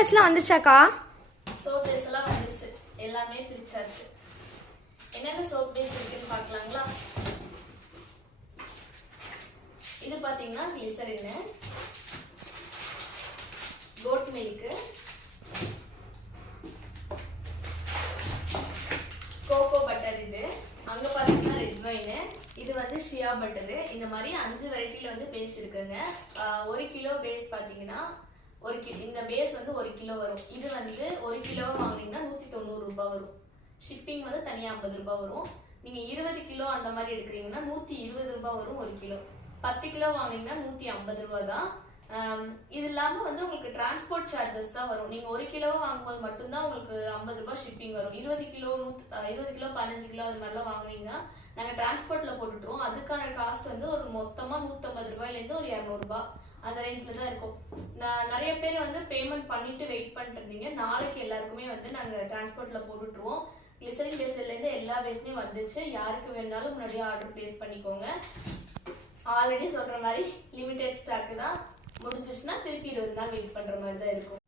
பேஸ்லாம் வந்துச்சாக்கா? Soap base எல்லாம் வந்துச்சு, எல்லாமே பிரிச்சாச்சு. என்னென்ன சோப் பேஸ் இருக்குன்னு பார்க்கலாங்களா? இது பாத்தீங்கன்னா glycerine, goat milk, cocoa butter. இது அங்க பாத்தீங்கன்னா ரெட் வைன், இது வந்து ஷியா பட்டர். இந்த மாதிரி 5 வெரைட்டில வந்து பேஸ் இருக்குங்க. 1 கிலோ பேஸ் பாத்தீங்கன்னா இந்த பேஸ் வந்து 1 கிலோ வரும். இது வந்து 1 கிலோ வாங்குனீங்கன்னா 190 ரூபாய் வரும். ஷிப்பிங் வந்து தனியா 50 ரூபாய் வரும். நீங்க 20 கிலோ அந்த மாதிரி எடுக்கிறீங்கன்னா 120 ரூபாய் வரும் 1 கிலோ. 10 கிலோ வாங்கினீங்கன்னா 150 ரூபாய் தான். இது இல்லாம வந்து உங்களுக்கு டிரான்ஸ்போர்ட் சார்ஜஸ் தான் வரும். நீங்க 1 கிலோ வாங்கும்போது மட்டும்தான் உங்களுக்கு 50 ரூபாய் ஷிப்பிங் வரும். 20 கிலோ 15 கிலோ அது மாதிரிலாம் வாங்குனீங்கன்னா நாங்க டிரான்ஸ்போர்ட்ல போட்டுட்டுருவோம். அதுக்கான காஸ்ட் வந்து ஒரு மொத்தமா 150 ரூபாயில இருந்து ஒரு 200 ரூபாய் அந்த ரேஞ்ச்ல தான் இருக்கும். நிறைய பேர் வந்து பேமெண்ட் பண்ணிட்டு வெயிட் பண்ணிட்டு இருந்தீங்க. நாளைக்கு எல்லாருக்குமே வந்து நாங்க டிரான்ஸ்போர்ட்ல போட்டுட்டுருவோம். கிளிசரின் பேஸ்ல இருந்து எல்லா பேஸ்மே வந்துச்சு. யாருக்கு வேணாலும் முன்னாடியே ஆர்டர் பிளேஸ் பண்ணிக்கோங்க. ஆல்ரெடி சொல்ற மாதிரி லிமிடெட் ஸ்டாக் தான். முடிஞ்சிச்சுன்னா திருப்பி 20 நாள் வெயிட் பண்ற மாதிரி தான் இருக்கும்.